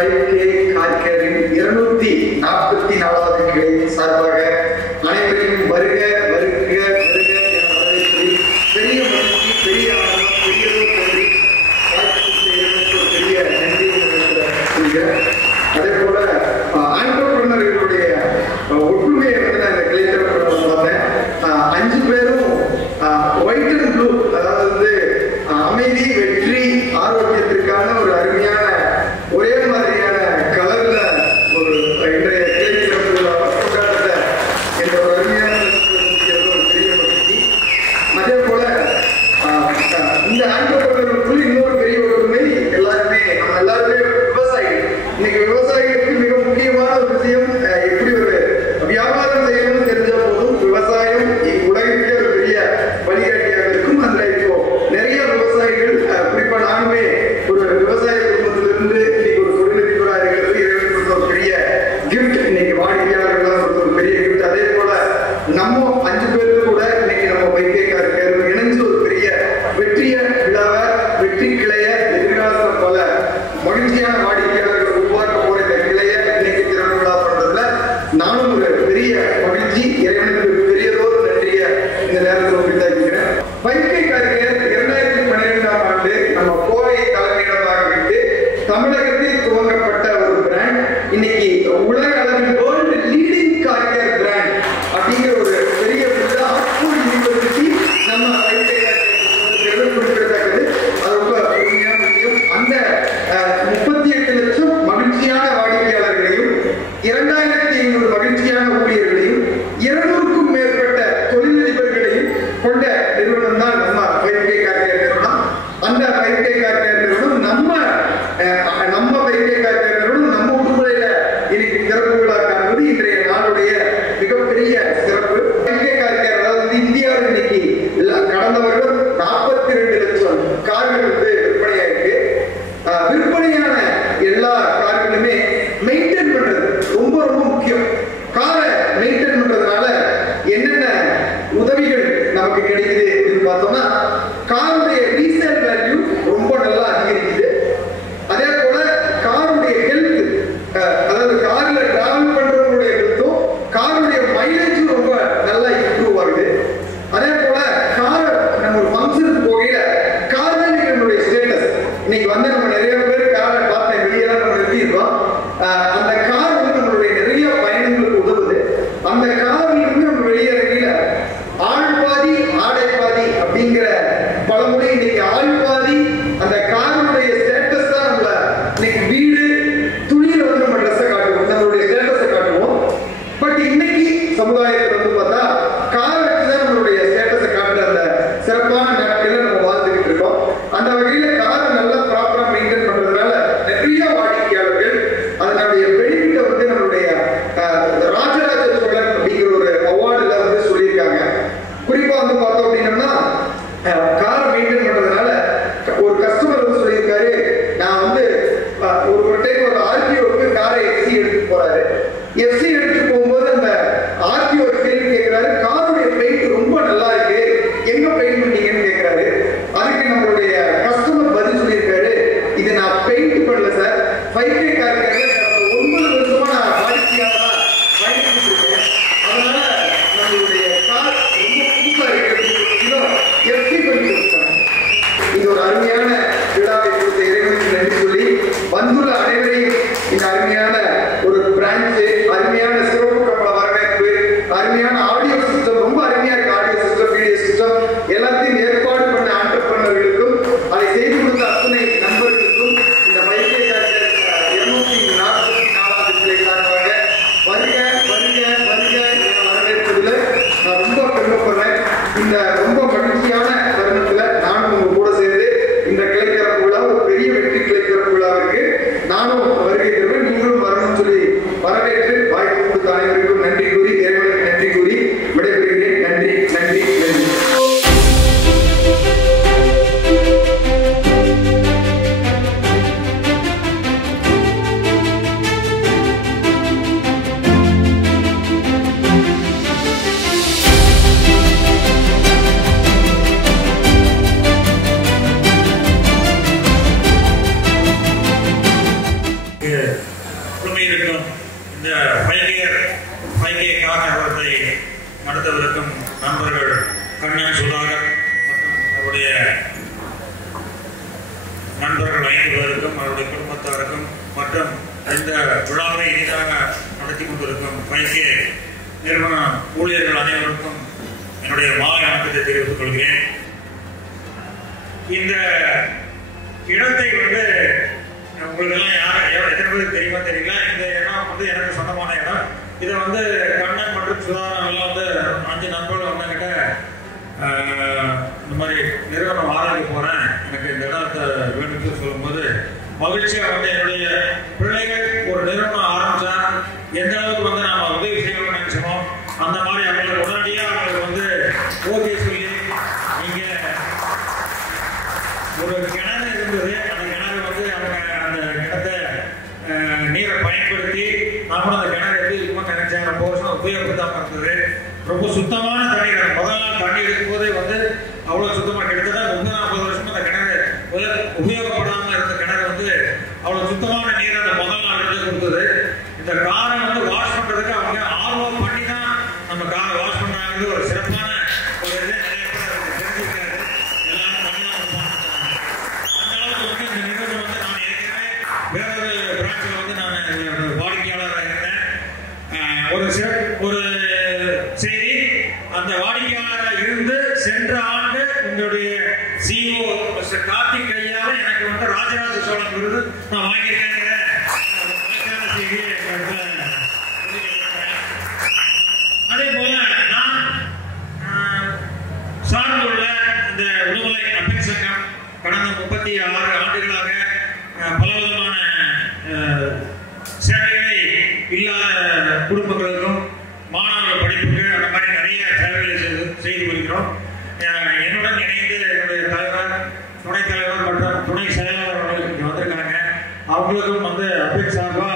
5K கார்கேரின் 244வது கிளை சார்பாக அனைவரையும் வருக வருக வருக என வரவேற்று பெரிய மகிழ்ச்சி, பெரிய ஆனந்தம், பெரியதொரு நன்றி, பெரிய நன்றி சொல்கிறேன். அதே போல ஆண்டர்பிரனர்களுடைய ஒற்றுமையை வந்து நான் இந்த கிளைத்தர பார்த்தேன். 5 பேரும் ஒயிட் அண்ட் ப்ளூ, அதாவது வந்து அமைதி, வெற்றி, ஆரோக்கியத்திற்கான ஒரு அருமையான ஒரே மாதிரியான கலர்ல ஒரு இன்றைய கொண்டாட்டத்தை என்ற ஒரு அருமையான ஒரு பெரிய மகிழ்ச்சி. அதே போல இந்த ஆண்டர்பிரனர்களுக்குள் இன்னொரு பெரிய ஒற்றுமை, எல்லாருமே நம்ம எல்லாருமே விவசாயிகள். இன்னைக்கு விவசாயிகளுக்கு மிக முக்கியமான ஒரு விஷயம், எப்படி ஒரு வியாபாரம் செய்யணும்னு தெரிஞ்ச போதும் விவசாயம் உலகிற்கே ஒரு பெரிய வழிகாட்டியாக இருக்கும். அந்த இப்போ நிறைய விவசாயிகள், குறிப்பா நானுமே ஒரு விவசாய குடும்பத்திலிருந்து இன்னைக்கு ஒரு தொழிலதிபராக இருக்கிறது இறைவன் கொடுத்த ஒரு பெரிய கிஃப்ட். இன்னைக்கு வாடிக்கையாளர்கள் கொடுத்த ஒரு பெரிய கிஃப்ட். அதே போல நம்ம 5 பேருக்கு கூட இன்னைக்கு நம்ம வைக்கைக்காரர்கள் இணைஞ்சு ஒரு பெரிய வெற்றிய விழாவை, வெற்றி கிளைய எதிர்காலத்தில் பல மகிழ்ச்சியான வாடிக்கையாளர்கள் உருவாக்க போற இந்த கிளைய இன்னைக்கு திறன் விழா பண்றதுல நானும் ஒரு பெரிய மகிழ்ச்சி, இறைவனுக்கு பெரியதோர் நன்றிய இந்த நேரத்தில் உரித்தாக்கிறேன். வைக்கைக்காரர்கள் 2012ஆம் ஆண்டு நம்ம கோவை தலைமையிடமாக விட்டு தமிழகத்தில் துவங்கப்பட்ட ஒரு பிராண்ட் இன்னைக்கு உலக அளவில் வேர்ல்டு லீடிங் கார்கேர் பிராண்ட் அப்படிங்கிற ஒரு பெரிய யூனிவர்சிட்டி நம்ம வைக்கைக்காரர்கள் குறிப்பிடத்தக்கது. அது ரொம்ப பெருமையான விஷயம். அந்த 38 லட்சம் மகிழ்ச்சியான வாடிக்கையாளர்களையும் 2500 மகிழ்ச்சியான ஊழியர்களையும் 200க்கும் மேற்பட்ட தொழிலதிபர்களையும் கொண்ட நிறுவனம் தான் நம்ம வைகை கார்கேர் நிறுவனம். அந்த வைகை கார்கேர் நிறுவனம் நம்ம வைகை கார்கேர் நிறுவனம் நம்ம உடுமலையில இன்னைக்கு சிறப்பு விழா காண்பது இன்றைய நாளுடைய மிகப்பெரிய சிறப்பு. வைகை கார்கேர் அதாவது இந்தியாவில் இன்னைக்கு கடந்த வருடம் 42 லட்சம் கார்கள் வந்து விற்பனையாயிருக்கு. விற்பனையான எல்லா கார்களுமே மெயின்டைன் பண்றது ரொம்ப ரொம்ப முக்கியம். காரை மெயின்டைன் பண்றதுனால என்னென்ன உதவிகள் நமக்கு கிடைக்குது அப்படின்னு பார்த்தோம்னா, காருடைய ரீசேல் வேல்யூ ரொம்ப நல்லா அதிகரிக்குது. அதே போல காருடைய ஹெல்த், அதாவது கார்ல டிராவல் பண்றவங்களுடைய ஹெல்த்தும் காருடைய மைலேஜும் ரொம்ப நல்லா இம்ப்ரூவ் ஆகுது. அதே போல கார் நம்ம ஒரு ஃபங்க்ஷனுக்கு போகையில கார் தான் நம்மளுடைய ஸ்டேட்டஸ். இன்னைக்கு வந்து நம்ம நிறைய பேர் காரை பார்த்தேன், வெளியெல்லாம் நம்ம நிறுத்தியிருக்கோம். அந்த கார் வந்து நம்மளுடைய நிறைய பயணங்களுக்கு உதவுது. அந்த காரில் இருந்து நம்ம வெளியேறகையில ஆள் பாதி ஆடை பாதி அப்படிங்கிற பழமொழி இன்னைக்கு ஆள் பாதி அந்த காருடைய ஸ்டேட்டஸ் தான் நம்மள இன்னைக்கு வீடு துணியில வந்து நம்ம ட்ரெஸ்ஸை காட்டுவோம், நம்மளுடைய ஸ்டேட்டஸை காட்டுவோம். பட் இன்னைக்கு சமுதாயத்தில் வந்து பார்த்தா கார் வச்சுதான் நம்மளுடைய ஸ்டேட்டஸை காட்டுற அந்த சிறப்பான நாட்களில் நம்ம வாழ்ந்துகிட்டு இருக்கோம். அந்த வகையில காரை நல்லா ப்ராப்பரா மெயின்டைன் பண்றதுனால நிறைய வாடிக்கையாளர்கள் அதனுடைய பெனிஃபிட்டை வந்து நம்மளுடைய ராஜராஜ சோழன் அப்படிங்கிற ஒரு அவார்டுல வந்து சொல்லியிருக்காங்க. குறிப்பா வந்து பார்த்தோம் அப்படின்னம்னா, காரை மெயின்டைன் பண்றதுனால ஒரு கஸ்டமர் வந்து சொல்லியிருக்காரு, நான் வந்து ஒரு டைம் ஒரு ஆர்டிஓக்கு காரை எஃப்சி எடுத்து போறாரு. எஃப்சி எடுத்து போகும்போது அந்த ஆர்டிஓ கேள்வி கேட்கிறாரு, காருடைய பெயிண்ட் ரொம்ப நல்லா இருக்கு, எங்க பெயிண்ட் பண்ணீங்கன்னு கேட்கிறாரு. அதுக்கு நம்மளுடைய கஸ்டமர் பதில் சொல்லியிருக்காரு, இது நான் பெயிண்ட் பண்ணல சார், வைகை கார்கேர்ல 9 வருஷமா நான் வாடிக்கையாளரா பயணிச்சுட்டு இருக்கேன், அதனால நம்மளுடைய கார் ரொம்ப புதுசா இருக்கு, எஃப்சி பண்ணி கொடுத்தாங்க. இது ஒரு அருமையான விழாவை கொடுத்த இறைவனுக்கு நன்றி சொல்லி வந்துள்ள அனைவரையும் இந்த அருமையான ஒரு பிரான்ச், அருமையான கண்ணன் சுதாகர் மற்றும் அவருடைய நண்பர்கள் 5 பேருக்கும் அவருடைய குடும்பத்தாருக்கும் மற்றும் இந்த விழாவை இனிதாக நடத்தி கொண்டிருக்கும் 5K நிறுவன ஊழியர்கள் அனைவருக்கும் என்னுடைய மாலை வணக்கத்தை தெரிவித்துக் கொள்கிறேன். இந்த இடத்தை வந்து உங்களுக்கெல்லாம் எத்தனை பேருக்கு தெரியுமா தெரியல. இந்த இடம் வந்து எனக்கு சொந்தமான இடம். இதை வந்து கண்ணன் மற்றும் சுதாகர் வந்து 5 நண்பர்கள் வந்தங்கிட்ட இந்த மாதிரி நிறுவனம் ஆரம்பிக்க போறேன், எனக்கு இந்த இடத்தை வேணும்னு சொல்லும்போது மகிழ்ச்சியா வந்து என்னுடைய பிள்ளைகள் ஒரு நிறுவனம் ஆரம்பிச்சா எந்த அளவுக்கு வந்து நாம உதவி செய்யணும்னு நினைச்சோமோ அந்த மாதிரி அவங்களுக்கு உடனடியா அவங்களுக்கு வந்து ஓகே சொல்லி நீங்க ஒரு கிணறு இருந்தது, அந்த கிணறு வந்து அவங்க அந்த கிணத்தை நீரை பயன்படுத்தி நாமளும் அந்த கிணறு எப்படி இருக்குமோ நினைச்சாங்க. ரொம்ப வருஷம் உபயோகப்படுத்தாம இருந்தது. ரொம்ப சுத்தமான தண்ணீர். முதல் நாள் தண்ணி எடுக்கும் போதே வந்து அவ்வளவு சுத்தமா கிட்டத்தட்ட 30-40 வருஷமா அந்த கிணறு உபயோகப்படாம இருந்த கிணறு வந்து அவ்வளவு சுத்தமான நீர் அந்த முதல் நாள் எடுத்து கொடுத்தது. இந்த காரை வந்து வாஷ் பண்றதுக்கு அவங்க ஆர்வம் பண்ணி தான் நம்ம காரை வாஷ் பண்றாங்க. ஒரு சிறப்பான ஒரு இது நிறைய பேர் தெரிஞ்சுக்கிறாரு. எல்லாரும் பண்ணலாம். அந்த அளவுக்கு வந்து இந்த நிறுவனம் வந்து நான் ஏற்கனவே வேறொரு பிரான்ச்சில் வந்து நான் வாடிக்கையாளராக இருந்தேன். ஒரு செய்தி, அந்த வாடிக்கையாளராக இருந்து சென்ற ஆண்டு உங்களுடைய CEO மிஸ்டர் கார்த்திக் ஐயாவை எனக்கு வந்து ராஜராஜ சோழன் விருது நான் வாங்கியிருக்கேன். செய்தியை அதே போல நான் சார்ந்துள்ள இந்த உடுமலை அப்பெக்ஸ் சங்கம் கடந்த 36 ஆண்டுகளாக பலவிதமான சேவைகளை இல்லாத குடும்பங்களுக்கும் மாணவர்கள் படிப்புக்கு அந்த மாதிரி நிறைய சேவைகளை செய்து வருகிறோம். என்னுடன் இணைந்து என்னுடைய தலைவர், துணைத் தலைவர் மற்றும் துணை செயலாளர்கள் இங்கே வந்திருக்காங்க. அவங்களுக்கும் வந்து அப்பெக்ஸ் சார்பா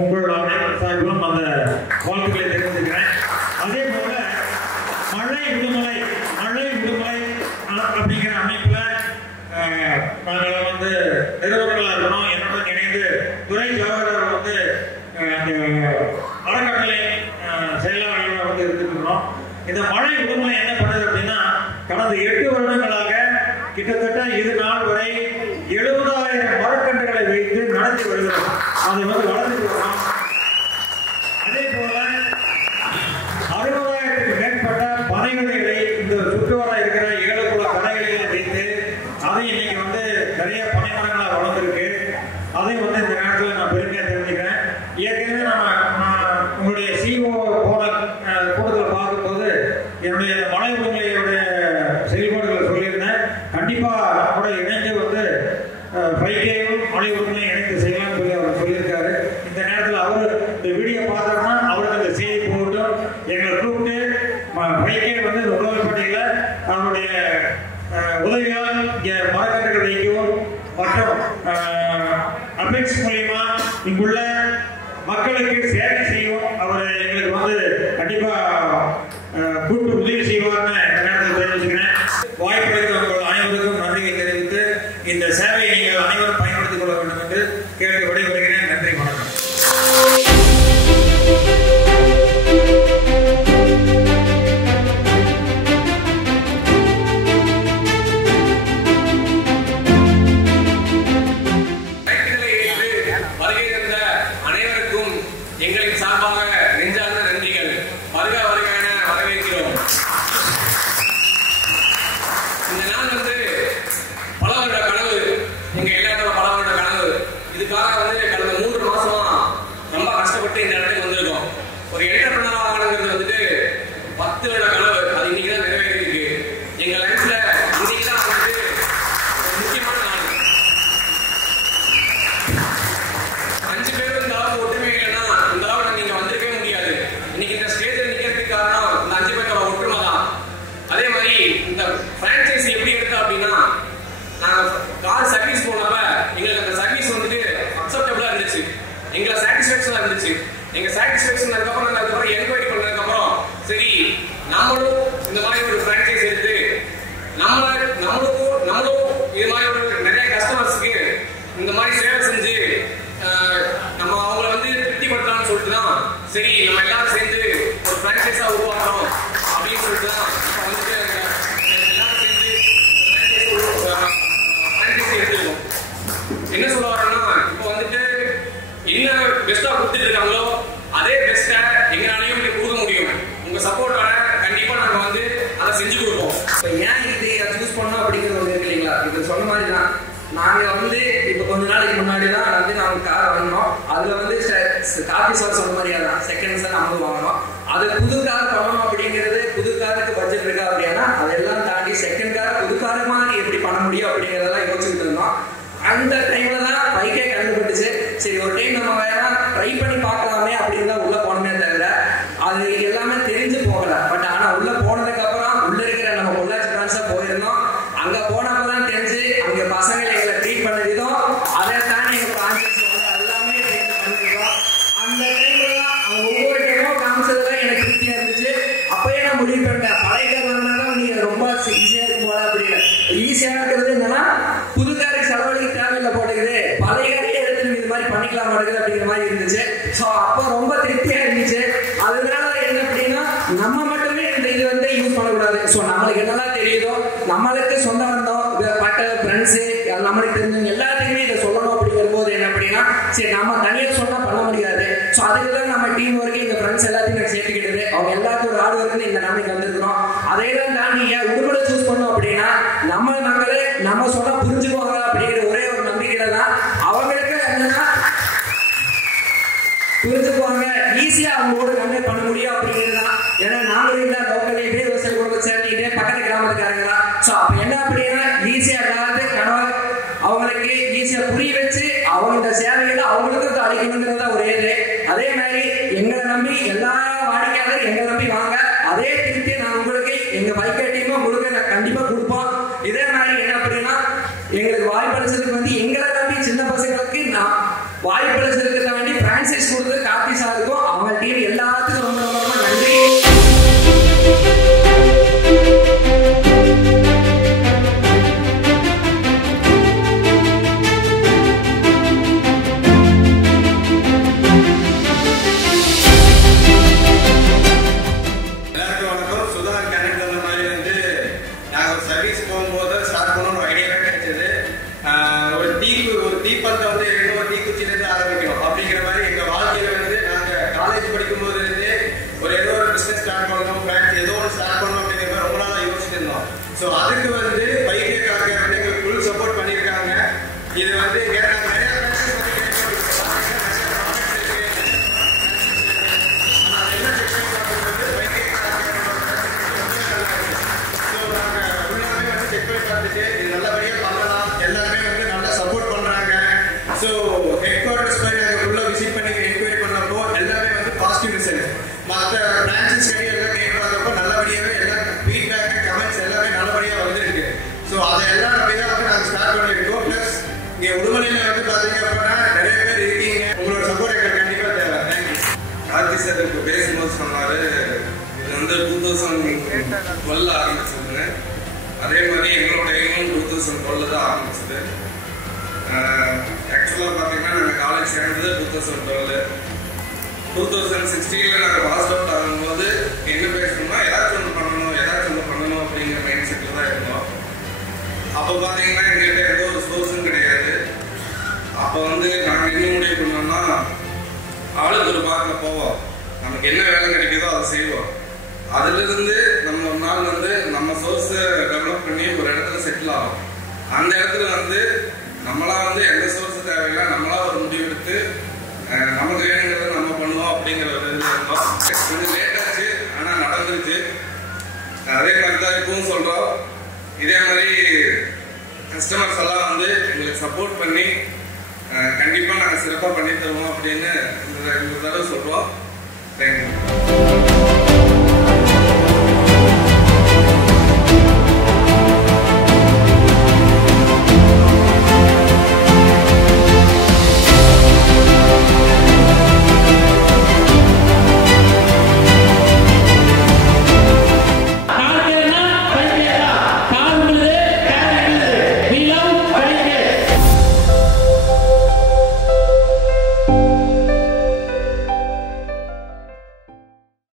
உங்களோட அனைவரும் சார்பிலும் அந்த வாழ்த்துக்களை தெரிவித்துக்கிறேன். அதே போல மழை விடுமுறை அப்படிங்கிற அமைப்புல நாங்கள் வந்து நிறுவனங்களாக இருக்கணும். என்னுடன் இணைந்து துறை ஜவஹர் வந்து அந்த அறக்கட்டளை செயலாளர்களாக வந்து இருந்துருக்கிறோம். இந்த மழை விடுமுறை என்ன பண்ணுது அப்படின்னா கடந்த 8 வருடங்களாக கிட்டத்தட்ட இது நாள் வரை 70,000 மரக்கன்றுகளை வைத்து நடத்தி வருகிறோம். அதை வந்து வளர்ந்துட்டு வரோம். அதே போல 60,000க்கு மேற்பட்ட பனைவிதைகளை இந்த சுற்றுவர இருக்கிற 7 குல கரைகளில் வைத்து அதை இன்னைக்கு வந்து நிறைய பனை மரங்களாக வளர்ந்துருக்கு. அதை வந்து இந்த நேரத்தில் நான் பெருமையாக தெரிஞ்சுக்கிறேன். ஏற்கனவே நம்ம உங்களுடைய CEO போன கூட்டத்தில் பார்க்கும்போது என்னுடைய மழை விடுமுறையுடைய செயல்பாடுகளை சொல்லியிருந்தேன். கண்டிப்பா நம்மளோட இணைந்து வந்து 5Kயும் மழை விடுமுறை இணைந்து செய்யலாம்னு சொல்லி அவர் சொல்லியிருக்காரு. இந்த நேரத்தில் அவர் இந்த வீடியோ பார்த்தாருன்னா அவருக்கு அந்த செய்தி போகட்டும். எங்களை கூப்பிட்டு 5K வந்து இந்த உடல்பட்டியில் அவருடைய உதவியால் இங்கே மரக்கன்றுகள் வைக்கவும் மற்றும் அப்பெக்ஸ் மூலியமா இங்குள்ள மக்களுக்கு சேவை செய்யும் அவர் எங்களுக்கு வந்து கண்டிப்பா கூட்டு உதவி செய்வார்னு இந்த நேரத்தில் தெரிவிச்சுக்கிறேன். வாய்ப்பளித்த உங்கள் அனைவருக்கும் நன்றியை தெரிவித்து இந்த சேவையை நீங்கள் அனைவரும் பயன்படுத்திக் கொள்ள வேண்டும் என்று கேட்டு விடைபெறுகிறேன். நன்றி, வணக்கம். எங்களின் சார்பாக நெஞ்சார்ந்த நன்றிகள். வருக வருக என வரவேற்கிறோம். இந்த நாள் வந்து பல வருட கனவு, எங்க எல்லாத்தோட பல வருட கனவு. இதுக்காக வந்து கடந்த 3 மாசமா ரொம்ப கஷ்டப்பட்டு இந்த இடத்துக்கு வந்திருக்கோம். ஒரு என்டர்பிரனர் ஆகணுங்கிறது வந்துட்டு 10 வருட கனவு. அது இன்னைக்கு தான் நிறைவேறிருக்கு. எங்க லைஃப்ல இன்னைக்கு தான் வந்துட்டு ஒரு முக்கியமான நாள். 5 பேரும் இந்த அளவுக்கு ஒற்றுமை இல்லைன்னா இந்த அளவுக்கு நீங்க வந்திருக்கவே முடியாது. இன்னைக்கு இந்த ஸ்டேஜில் நிக்கிறதுக்கு காரணம் இந்த 5 பேரோட ஒற்றுமை தான். அதே மாதிரி இந்த பிரான்சைஸ் எப்படி எடுத்தா அப்படின்னா நாங்க கார் சர்வீஸ் போனப்ப எங்களுக்கு அந்த சர்வீஸ் வந்துட்டு அக்செப்டபிளா இருந்துச்சு. எங்களை சாட்டிஸ்பேக்ஷனா இருந்துச்சு. எங்க சாட்டிஸ்பேக்ஷன் அதுக்கப்புறம் என்கொயரி பண்ணதுக்கு அப்புறம் சரி நம்மளும் இந்த மாதிரி ஒரு பிரான்சைஸ் எடுத்து நம்மளும் இது மாதிரி ஒரு நிறைய கஸ்டமர்ஸ்க்கு இந்த மாதிரி சேவை செஞ்சு நம்ம அவங்கள வந்து திருப்திப்படுத்தலாம்னு சொல்லிட்டு தான் சரி நம்ம எல்லாரும் சேர்ந்து ஒரு பிரான்சைஸா உருவாக்குறோம் அப்படின்னு சொல்லிட்டு தான் என்ன சொல்ல வரேன்னா, இப்போ வந்துட்டு என்ன பெஸ்டா கொடுத்துட்டு இருக்காங்களோ அதே பெஸ்ட்டை எங்களாலையும் கொடுக்க முடியும். உங்க சப்போர்ட்டோட கண்டிப்பா நாங்க வந்து அதை செஞ்சு கொடுப்போம். ஏன் இது சூஸ் பண்ணோம் அப்படிங்கிறது ஒன்று இருக்கு இல்லைங்களா? இது சொன்ன மாதிரி தான் நாங்க வந்து இப்போ கொஞ்ச நாளைக்கு முன்னாடி தான் வந்து நாங்க கார் வாங்கினோம். அதுல வந்து காப்பி சார் சொன்ன மாதிரியா தான் செகண்ட் சார் நம்ம வாங்கினோம். அது புது கார் பண்ணணும் அப்படிங்கிறது, புது காருக்கு பட்ஜெட் இருக்கா அப்படின்னா அதெல்லாம் தாண்டி செகண்ட் கார் புது கார் மாதிரி எப்படி பண்ண முடியும் அப்படிங்கிறதெல்லாம் யோசிச்சுட்டு இருந்தோம். அந்த டைம்ல தான் பைக்கே கண்டுபட்டுச்சு. சரி ஒரு டைம் நம்ம வேணா ட்ரை பண்ணி பார்க்கலாமே அப்படின்னு தான் உள்ள போனமே தவிர அது எல்லாமே தெரிஞ்சு போகல. பட் ஆனா உள்ள போனதுக்கு அப்புறம் உள்ள இருக்கிற நம்ம பொள்ளாச்சி பிரான்ச்சா போயிருந்தோம். அங்க போனப்பதான் தெரிஞ்சு அங்க பசங்களை எங்களை ட்ரீட் பண்ண விதம், அதை தாண்டி எங்க பிரான்சஸ் எல்லாமே ட்ரீட் பண்ணிருக்கோம். அந்த டைம்ல தான் அவங்க ஒவ்வொரு டைமும் காமிச்சதுல எனக்கு திருப்தியா இருந்துச்சு. அப்பயே நான் முடிவு பண்ணிட்டேன், பழைய கார் வாங்கினாலும் நீங்க ரொம்ப ஈஸியா இருக்கும் போல அப்படின்னு. ஈஸியா இருக்கிறது என்னன்னா புது காருக்கு செலவழிக்கு தேவையில்லை போட்டுக்குது, பழைய காரையே எடுத்து இது மாதிரி பண்ணிக்கலாம் மாட்டேங்குது அப்படிங்கிற மாதிரி இருந்துச்சு. ஸோ அப்போ ரொம்ப திருப்தியா இருந்துச்சு. அதனால என்ன அப்படின்னா நம்ம மட்டுமே இந்த இது வந்து யூஸ் பண்ணக்கூடாது. ஸோ நம்மளுக்கு என்னெல்லாம் தெரியுதோ, நம்மளுக்கு சொந்த வந்தோம் பட்ட ஃப்ரெண்ட்ஸு நம்மளுக்கு தெரிஞ்சவங்க எல்லாத்துக்குமே இதை சொல்லணும் அப்படிங்கிற போது என்ன அப்படின்னா சரி நம்ம தனியாக சொன்னா பண்ண முடியாது. ஸோ அதுக்கு தான் நம்ம டீம் ஒர்க்கு எங்க ஃப்ரெண்ட்ஸ் எல்லாத்தையும் நான் சேர்த்துக்கிட்டது. அவங்க எல்லாத்துக்கும் ஒரு ஹார்ட் ஒர்க்கு இந்த நம்பிக்கை வந்திருக்கிறோம். அதே தான் தாண்டி உடுமலை சூஸ் பண்ணோம் அப்படின்னா நம்ம மக்களே நம்ம சொன்னா புரிஞ்சுக்குவாங்க அப்படிங்கிற ஒரே ஒரு நம்பிக்கையில தான் அவங்களுக்கு என்னன்னா புரிஞ்சுக்குவாங்க, ஈஸியா அவங்களோட கன்வே பண்ண முடியும் அப்படிங்கிறது தான். ஏன்னா நாங்களும் இல்லை லோக்கல் இதே விவசாய குடும்பத்தை சேர்ந்துக்கிட்டே பக்கத்து கிராமத்துக்காரங்க தான். ஸோ அப்போ என்ன அப்படின்னா ஈஸியா எல்லாத்தையும் கனவு அவங்களுக்கு ஈஸியா புரிய வச்சு அவங்க இந்த சேவைகளை அவங்களுக்கும் அளிக்கணுங்கிறதா ஒரே இது. அதே மாதிரி எங்களை நம்பி எல்லா வாடிக்கையாளரும் எங்களை நம்பி வாங்க. அதே திருப்தி நான் உங்களுக்கு எங்க பைக்கர் டீமும் உங்களுக்கு கண்டிப்பா கொடுப்போம். இதே மாதிரி என்ன அப்படின்னா எங்களுக்கு வாய்ப்பளிச்சதுக்கு வந்து எங்களை நம்பி சின்ன பசங்களுக்கு நான் வாய்ப்பளிச்சதுக்கு தாண்டி பிரான்சைஸ் கொடுத்து காப்பி சாருக்கும் அவங்க டீம் எல்லாத்துக்கும் ரொம்ப ரொம்ப ரொம்ப நன்றி. ஸோ அதுக்கு வந்து பைக்கே கலக்க வந்து எங்களுக்கு ஃபுல் சப்போர்ட் பண்ணியிருக்காங்க. இது வந்து நல்லபடியாக பண்ணலாம், எல்லாருமே வந்து நல்லா சப்போர்ட் பண்றாங்க. ஸோ ஹெட் குவார்டர்ஸ் போய் நாங்கள் உள்ள விசிட் பண்ணி என்கொயரி பண்ணப்போ எல்லாமே வந்து பாசிட்டிவ் ரிசல்ட். மற்ற பிரான்ச்சஸ் எல்லாம் கேட்டு பார்த்தப்போ நல்லபடியாகவே எல்லாம் ஃபீட்பேக் கமெண்ட்ஸ் எல்லாமே நல்லபடியாக வந்துருக்கு. ஸோ அதை எல்லாம் நம்பி தான் வந்து நாங்கள் ஸ்டார்ட் பண்ணியிருக்கோம். ப்ளஸ் இங்கே உடுமலையில் வந்து பார்த்தீங்க அப்படின்னா நிறைய பேர் இருக்கீங்க, உங்களோட சப்போர்ட் எங்களுக்கு கண்டிப்பாக தேவை. தேங்க்யூ. கார்த்தி சார் இப்போ பேசும்போது சொன்னார், இது வந்து 2012 ஆரம்பிச்சதுன்னு. அதே மாதிரி எங்களோட எய்மும் 2012 தான் ஆரம்பிச்சது. ஆக்சுவலாக பார்த்தீங்கன்னா நாங்கள் காலேஜ் சேர்ந்தது 2012. 2016 நாங்கள் பாஸ் அவுட் ஆகும்போது என்ன பேசணும்னா ஏதாச்சும் ஒன்று பண்ணணும் அப்படிங்கிற மைண்ட் செட்டில் தான் இருந்தோம். அப்போ பார்த்தீங்கன்னா எங்கள்கிட்ட எந்த ஒரு சோர்ஸும் கிடையாது. அப்போ வந்து நாங்கள் என்ன முடிவு பண்ணோம்னா ஆளுக்கு ஒரு பார்க்க போவோம், நமக்கு என்ன வேலை கிடைக்குதோ அதை செய்வோம். அதிலிருந்து நம்ம ஒரு நாள் வந்து நம்ம சோர்ஸை டெவலப் பண்ணி ஒரு இடத்துல செட்டில் ஆகும். அந்த இடத்துல வந்து நம்மளா வந்து எந்த சோர்ஸும் தேவையில்லை, நம்மளா ஒரு முடிவு எடுத்து நமக்கு வேணுங்கிறத நம்ம பண்ணுவோம் அப்படிங்கிற ஒரு இது இருந்தோம். கொஞ்சம் லேட் ஆச்சு, ஆனால் நடந்துருச்சு. அதே மாதிரி தான் இப்பவும் சொல்கிறோம். இதே மாதிரி கஸ்டமர்ஸ் எல்லாம் வந்து எங்களுக்கு சப்போர்ட் பண்ணி கண்டிப்பாக நாங்கள் சிறப்பாக பண்ணி தருவோம் அப்படின்னு இந்த தடவை சொல்கிறோம். தேங்க்யூ.